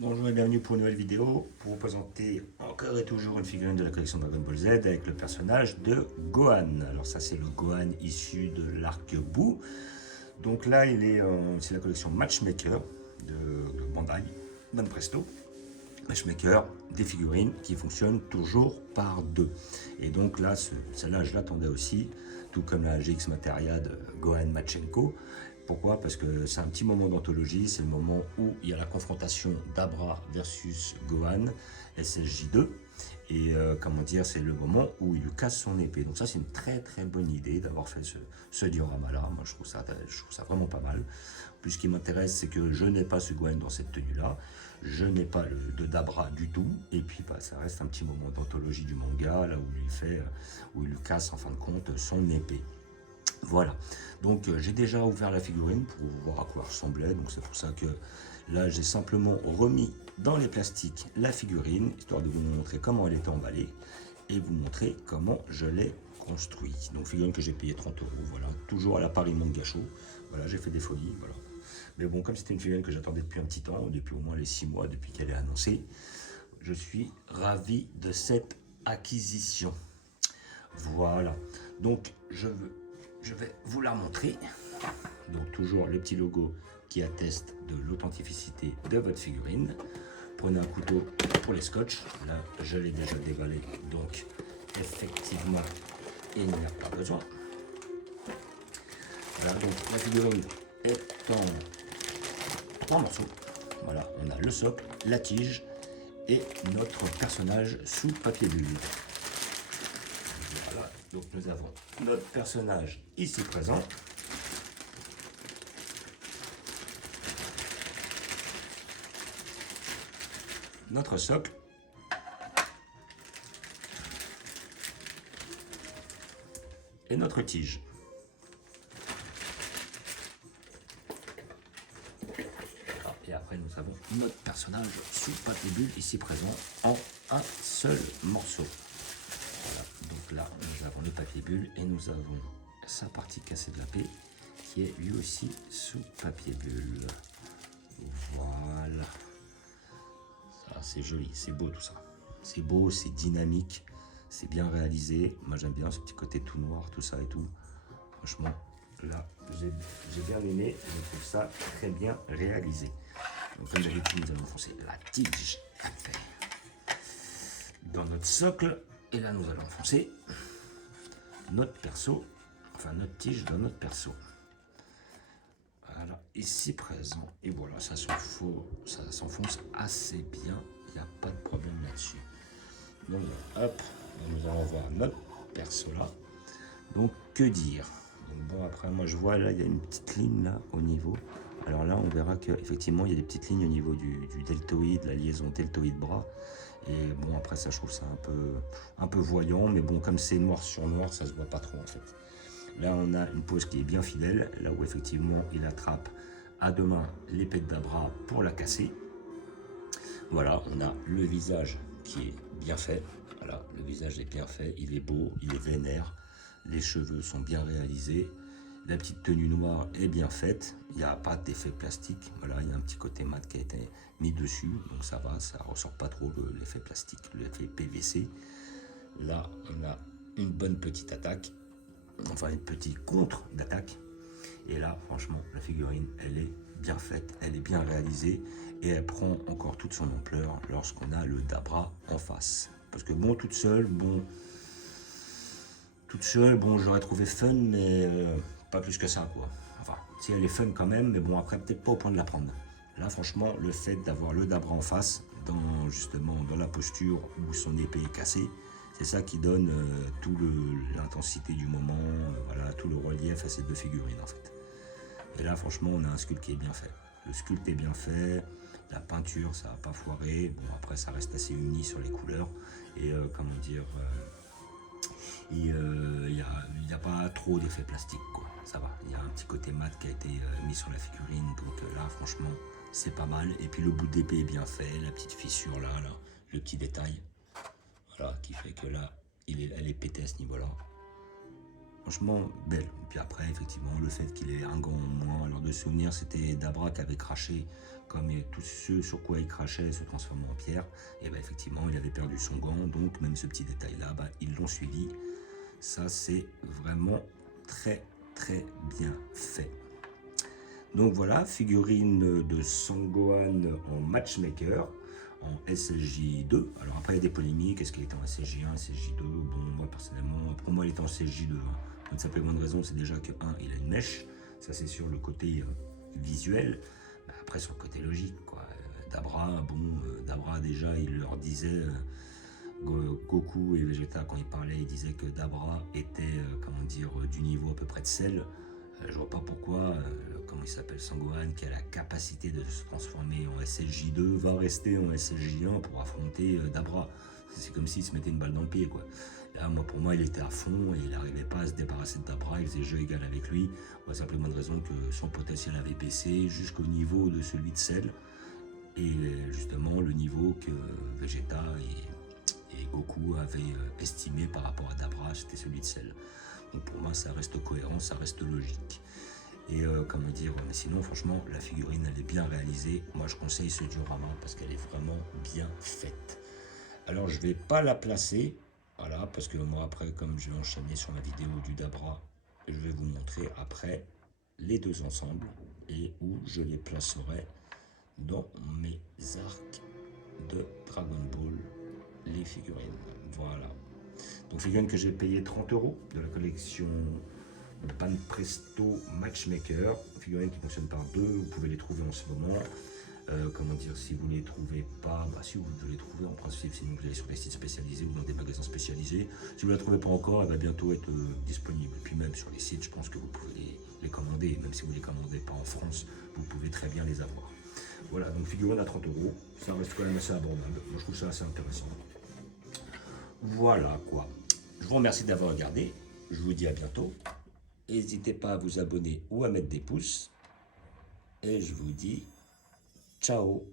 Bonjour et bienvenue pour une nouvelle vidéo pour vous présenter encore et toujours une figurine de la collection Dragon Ball Z avec le personnage de Gohan. Alors ça c'est le Gohan issu de l'arc Buu. Donc là c'est la collection Matchmaker de Bandai, Banpresto. Matchmaker, des figurines qui fonctionnent toujours par deux. Et donc là, celle-là je l'attendais aussi, tout comme la GX Materia de Gohan Machenko. Pourquoi? Parce que c'est un petit moment d'anthologie, c'est le moment où il y a la confrontation d'Abra versus Gohan, SSJ2. Et comment dire, c'est le moment où il lui casse son épée. Donc ça, c'est une très très bonne idée d'avoir fait ce diorama-là. Moi, je trouve ça vraiment pas mal. Plus ce qui m'intéresse, c'est que je n'ai pas ce Gohan dans cette tenue-là. Je n'ai pas de Dabra du tout. Et puis, bah, ça reste un petit moment d'anthologie du manga, là où il lui casse en fin de compte son épée. Voilà, donc j'ai déjà ouvert la figurine pour voir à quoi elle ressemblait, donc c'est pour ça que là j'ai simplement remis dans les plastiques la figurine, histoire de vous montrer comment elle était emballée et vous montrer comment je l'ai construit. Donc figurine que j'ai payé 30 euros, voilà, toujours à la Paris Manga Show, voilà, j'ai fait des folies, voilà. Mais bon, comme c'était une figurine que j'attendais depuis un petit temps, depuis au moins les 6 mois depuis qu'elle est annoncée, je suis ravi de cette acquisition. Voilà, donc je vais vous la montrer. Donc toujours le petit logo qui atteste de l'authenticité de votre figurine. Prenez un couteau pour les scotch. Là, je l'ai déjà déballé, donc effectivement, il n'y a pas besoin. Voilà, donc la figurine est en 3 morceaux. Voilà, on a le socle, la tige et notre personnage sous papier bulle. Voilà, donc nous avons notre personnage ici présent. Notre socle. Et notre tige. Et après nous avons notre personnage sous papier bulle ici présent en un seul morceau. Donc là, nous avons le papier bulle et nous avons sa partie cassée de la paix qui est lui aussi sous papier bulle. Voilà. Ça, c'est joli, c'est beau tout ça. C'est beau, c'est dynamique, c'est bien réalisé. Moi, j'aime bien ce petit côté tout noir, tout ça et tout. Franchement, là, j'ai bien aimé. Je trouve ça très bien réalisé. Donc, comme d'habitude, nous allons enfoncer la tige dans notre socle. Et là, nous allons enfoncer notre perso, enfin notre tige dans notre perso. Voilà, ici présent. Et voilà, ça s'enfonce assez bien. Il n'y a pas de problème là-dessus. Donc, hop, nous allons voir notre perso là. Donc, que dire? Donc, bon, après, moi, je vois là, il y a une petite ligne là au niveau. Alors là, on verra qu'effectivement, il y a des petites lignes au niveau du deltoïde, la liaison deltoïde-bras. Et bon, après ça, je trouve ça un peu voyant, mais bon, comme c'est noir sur noir, ça se voit pas trop en fait. Là, on a une pose qui est bien fidèle, là où effectivement, il attrape à deux mains l'épée de Dabra pour la casser. Voilà, on a le visage qui est bien fait. Voilà, le visage est bien fait, il est beau, il est vénère. Les cheveux sont bien réalisés. La petite tenue noire est bien faite, il n'y a pas d'effet plastique, voilà, il y a un petit côté mat qui a été mis dessus, donc ça va, ça ressort pas trop l'effet plastique, l'effet PVC. Là, on a une bonne petite attaque, enfin une petite contre d'attaque, et là, franchement, la figurine, elle est bien faite, elle est bien réalisée, et elle prend encore toute son ampleur lorsqu'on a le Dabra en face. Parce que bon, toute seule, bon, j'aurais trouvé fun, mais pas plus que ça, quoi. Enfin, si elle est fun quand même, mais bon, après, peut-être pas au point de la prendre. Là, franchement, le fait d'avoir le Dabra en face, justement, dans la posture où son épée est cassée, c'est ça qui donne l'intensité du moment, voilà, tout le relief à ces deux figurines, en fait. Et là, franchement, on a un sculpte qui est bien fait. Le sculpte est bien fait, la peinture, ça n'a pas foiré. Bon, après, ça reste assez uni sur les couleurs. Et comment dire... il n'y a pas trop d'effet plastique, quoi. Ça va, il y a un petit côté mat qui a été mis sur la figurine, donc là franchement c'est pas mal. Et puis le bout d'épée est bien fait, la petite fissure là, le petit détail, voilà, qui fait que là elle est pétée à ce niveau là. franchement belle. Et puis après, effectivement, le fait qu'il ait un gant en moins. Alors de souvenir, c'était Dabra qui avait craché, comme tout ce sur quoi il crachait se transformait en pierre. Et ben effectivement, il avait perdu son gant, donc même ce petit détail-là, ben, ils l'ont suivi. Ça, c'est vraiment très très bien fait. Donc voilà, figurine de Sangohan en matchmaker, en SSJ2. Alors après, il y a des polémiques, est-ce qu'il est en SSJ1, SSJ2? Bon, moi personnellement, pour moi, il est en SSJ2. Pour une simple et bonne raison, c'est déjà que, il a une mèche. Ça, c'est sur le côté visuel. Mais après, sur le côté logique, quoi. Dabra, Dabra, déjà, il leur disait... Goku et Vegeta, quand ils parlaient, ils disaient que Dabra était, comment dire, du niveau à peu près de Cell. Je vois pas pourquoi, comment il s'appelle, Sangohan, qui a la capacité de se transformer en SSJ2, va rester en SSJ1 pour affronter Dabra. C'est comme s'il se mettait une balle dans le pied, quoi. Là, pour moi, il était à fond et il n'arrivait pas à se débarrasser de Dabra, il faisait jeu égal avec lui. Pour la simple et bonne raison que son potentiel avait baissé jusqu'au niveau de celui de Cell. Et justement, le niveau que Vegeta et Goku avait estimé par rapport à Dabra, c'était celui de Cell. Donc pour moi, ça reste cohérent, ça reste logique. Et comment dire, mais sinon, franchement, la figurine, elle est bien réalisée. Moi, je conseille ce diorama parce qu'elle est vraiment bien faite. Alors, je vais pas la placer, voilà, parce que moi, après, comme je vais enchaîner sur la vidéo du Dabra, je vais vous montrer après les deux ensemble et où je les placerai dans mes arcs de Dragon Ball, les figurines. Voilà. Donc figurine que j'ai payé 30 € de la collection Banpresto Matchmaker. Figurines qui fonctionnent par deux, vous pouvez les trouver en ce moment. Comment dire, si vous ne les trouvez pas, si vous les trouvez en principe, sinon vous allez sur des sites spécialisés ou dans des magasins spécialisés. Si vous ne la trouvez pas encore, elle va bientôt être disponible. Et puis même sur les sites, je pense que vous pouvez les commander. Même si vous ne les commandez pas en France, vous pouvez très bien les avoir. Voilà, donc figurine à 30 €, ça reste quand même assez abordable. Moi je trouve ça assez intéressant. Voilà quoi. Je vous remercie d'avoir regardé. Je vous dis à bientôt. N'hésitez pas à vous abonner ou à mettre des pouces. Et je vous dis ciao.